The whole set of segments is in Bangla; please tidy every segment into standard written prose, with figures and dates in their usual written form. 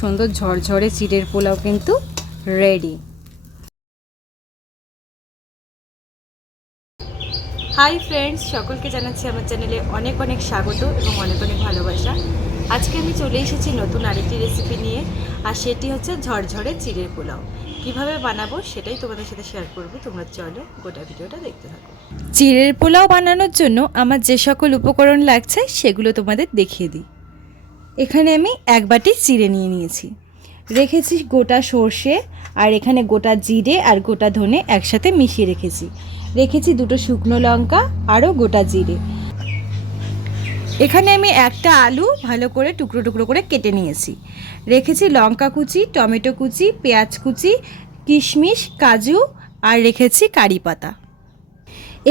সুন্দর ঝরঝরে চিড়ের পোলাও কিন্তু রেডি। হাই ফ্রেন্ডস, সকলকে জানাচ্ছি আমার চ্যানেলে অনেক অনেক স্বাগত এবং অনেক অনেক ভালোবাসা। আজকে আমি চলে এসেছি নতুন আরেকটি রেসিপি নিয়ে, আর সেটি হচ্ছে ঝরঝরে চিড়ের পোলাও। কিভাবে বানাবো সেটাই তোমাদের সাথে শেয়ার করব। তোমরা চলো গোটা ভিডিওটা দেখতে থাকো। চিড়ের পোলাও বানানোর জন্য আমার যে সকল উপকরণ লাগছে সেগুলো তোমাদের দেখিয়ে দিই। এখানে আমি এক বাটি চিড়ে নিয়ে নিয়েছি, রেখেছি গোটা সর্ষে, আর এখানে গোটা জিরে আর গোটা ধনে একসাথে মিশিয়ে রেখেছি দুটো শুকনো লঙ্কা আরও গোটা জিরে। এখানে আমি একটা আলু ভালো করে টুকরো টুকরো করে কেটে নিয়েছি, রেখেছি লঙ্কা কুচি, টমেটো কুচি, পেঁয়াজ কুচি, কিশমিশ, কাজু, আর রেখেছি কারি পাতা।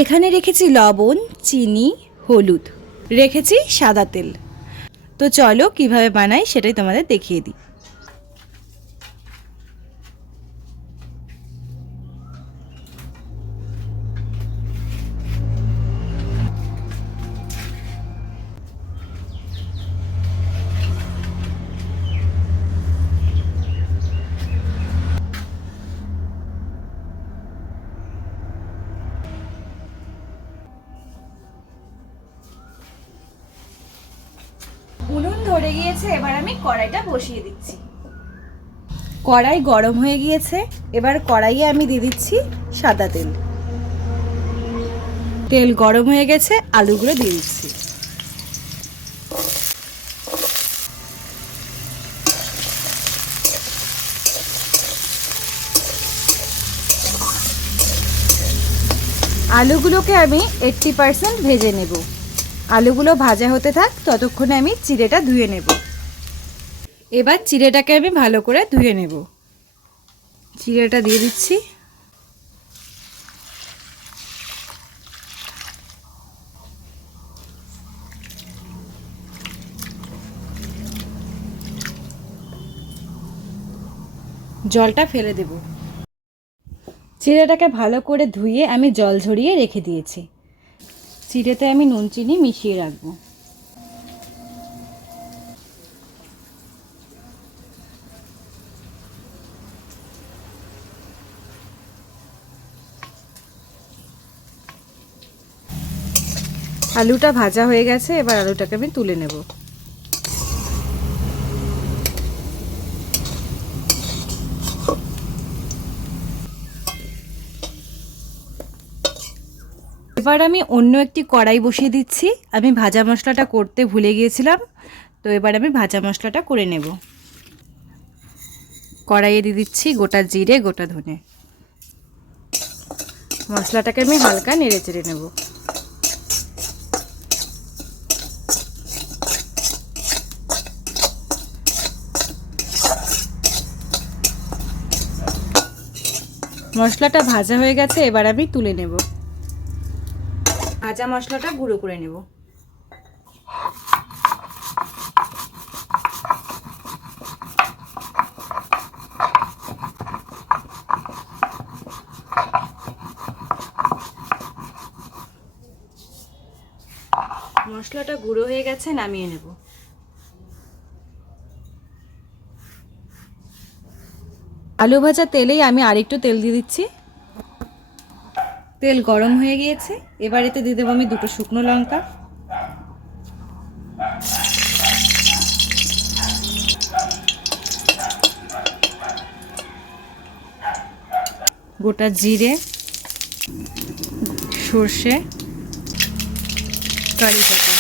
এখানে রেখেছি লবণ, চিনি, হলুদ, রেখেছি সাদা তেল। তো চলো কিভাবে বানাই সেটাই তোমাদের দেখিয়ে দিই। উনুন ধরে গিয়েছে, এবার আমি কড়াইটা বসিয়ে দিচ্ছি। কড়াই গরম হয়ে গিয়েছে, এবার কড়াইয়ে আমি দিয়ে দিচ্ছি সাদা তেল। তেল গরম হয়ে গেছে, আলুগুলো দিয়ে দিচ্ছি। আলুগুলোকে আমি 80% ভেজে নেব। আলুগুলো ভাজা হতে থাক, ততক্ষণে আমি চিড়েটা ধুয়ে নেব। এবার চিড়েটাকে আমি ভালো করে ধুয়ে নেব। চিড়েটা দিয়ে দিচ্ছি। জলটা ফেলে দেব। চিড়েটাকে ভালো করে ধুয়ে আমি জল ঝরিয়ে রেখে দিয়েছি। চিড়েতে আমি নুন চিনি মিশিয়ে রাখবো। আলুটা ভাজা হয়ে গেছে, এবার আলুটাকে আমি তুলে নেব। এবার আমি অন্য একটি কড়াই বসিয়ে দিচ্ছি। আমি ভাজা মশলাটা করতে ভুলে গিয়েছিলাম, তো এবার আমি ভাজা মশলাটা করে নেব। কড়াইয়ে দিয়ে দিচ্ছি গোটা জিরে, গোটা ধনে। মশলাটাকে আমি হালকা নেড়ে চেড়ে নেব। মশলাটা ভাজা হয়ে গেছে, এবার আমি তুলে নেব। ভাজা মশলাটা গুঁড়ো করে নেব। মশলাটা গুঁড়ো হয়ে গেছে, নামিয়ে নেব। আলু ভাজা তেলেই আমি আরেকটু তেল দিয়ে দিচ্ছি। তেল গরম হয়ে গিয়েছে, এবার এতে দিয়ে দেবো আমি দুটো শুকনো লঙ্কা, গোটা জিরে, সর্ষে, কারি পাতা,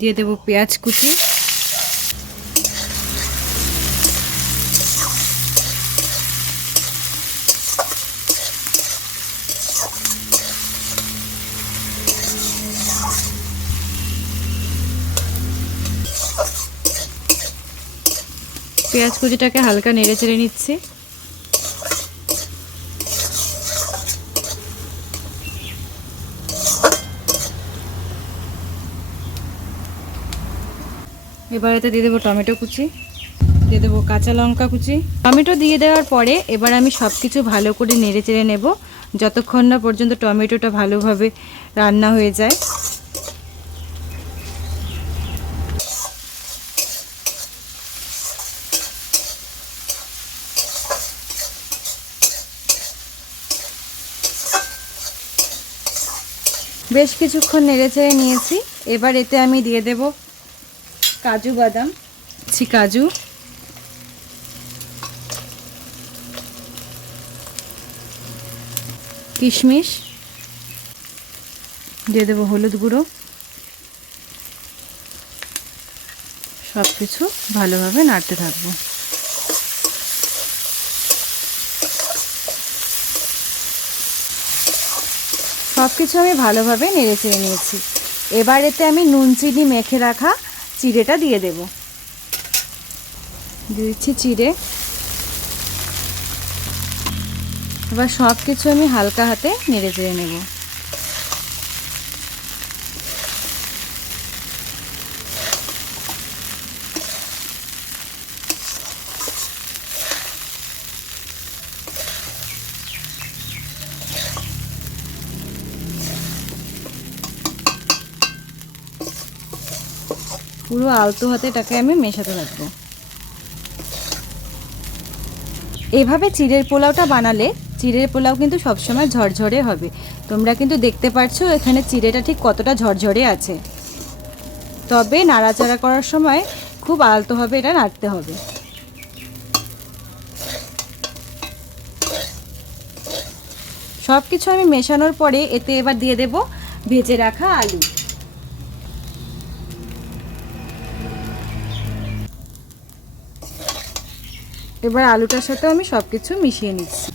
দিয়ে দেবো পেঁয়াজ কুচি, পেঁয়াজ কুচিটাকে হালকা নেড়ে চেড়ে নিচ্ছি। এবার এতে দিয়ে দেবো টমেটো কুচি, দিয়ে দেবো কাঁচা লঙ্কা কুচি। টমেটো দিয়ে দেওয়ার পরে এবার আমি সব কিছু ভালো করে নেড়ে চেড়ে নেব যতক্ষণ না পর্যন্ত টমেটোটা ভালোভাবে রান্না হয়ে যায়। বেশ কিছুক্ষণ নেড়ে চেড়ে নিয়েছি। এবার এতে আমি দিয়ে দেব কাজু বাদাম, কাজু, কিশমিশ, দিয়ে দেবো হলুদ গুঁড়ো। সব কিছু ভালোভাবে নাড়তে থাকবো। সব কিছু আমি ভালোভাবে নেড়ে চেড়ে নিয়েছি। এবার এতে আমি নুন চিনি মেখে রাখা চিড়েটা দিয়ে দেব। দিয়ে দিচ্ছি চিড়ে। এবার সব কিছু আমি হালকা হাতে নেড়ে চেড়ে নেব। পুরো আলতো হাতে এটাকে আমি মেশাতে থাকবো। এভাবে চিড়ের পোলাওটা বানালে চিড়ের পোলাও কিন্তু সবসময় ঝরঝরে হবে। তোমরা কিন্তু দেখতে পাচ্ছো এখানে চিড়েটা ঠিক কতটা ঝরঝরে আছে। তবে নাড়াচাড়া করার সময় খুব আলতোভাবে এটা নাড়তে হবে। সব কিছু আমি মেশানোর পরে এতে এবার দিয়ে দেব ভেজে রাখা আলু। এবার আলুটার সাথে আমি সব কিছু মিশিয়ে নিচ্ছি।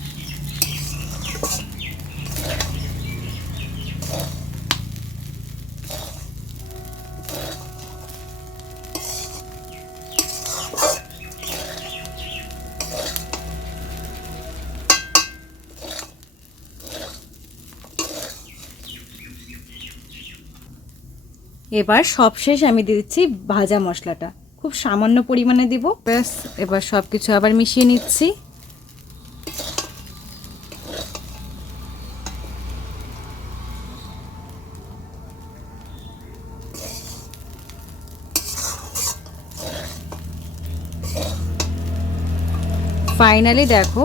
এবার সবশেষ আমি দিয়ে দিচ্ছি ভাজা মশলাটা, খুব সামান্য পরিমাণে দিব। ব্যাস, এবার সব কিছু আবার মিশিয়ে নিচ্ছি। ফাইনালি দেখো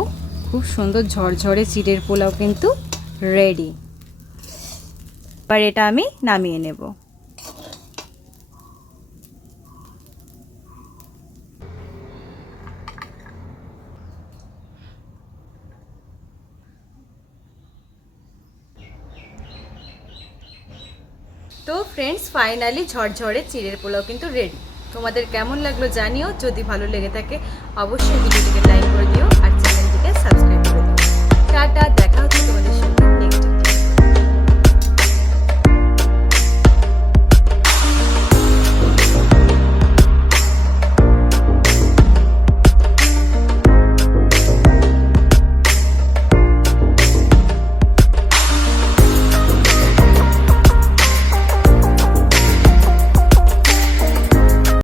খুব সুন্দর ঝরঝরে চিড়ের পোলাও কিন্তু রেডি। এবার এটা আমি নামিয়ে নেব। তো ফ্রেন্ডস, ফাইনালি ঝরঝরে চিড়ের পোলাও কিন্তু রেডি। তোমাদের কেমন লাগলো জানিও। যদি ভালো লেগে থাকে অবশ্যই ভিডিওটিকে লাইক করে দিও আর চ্যানেলটিকে সাবস্ক্রাইব করে দিও। টাটা, দেখা হচ্ছে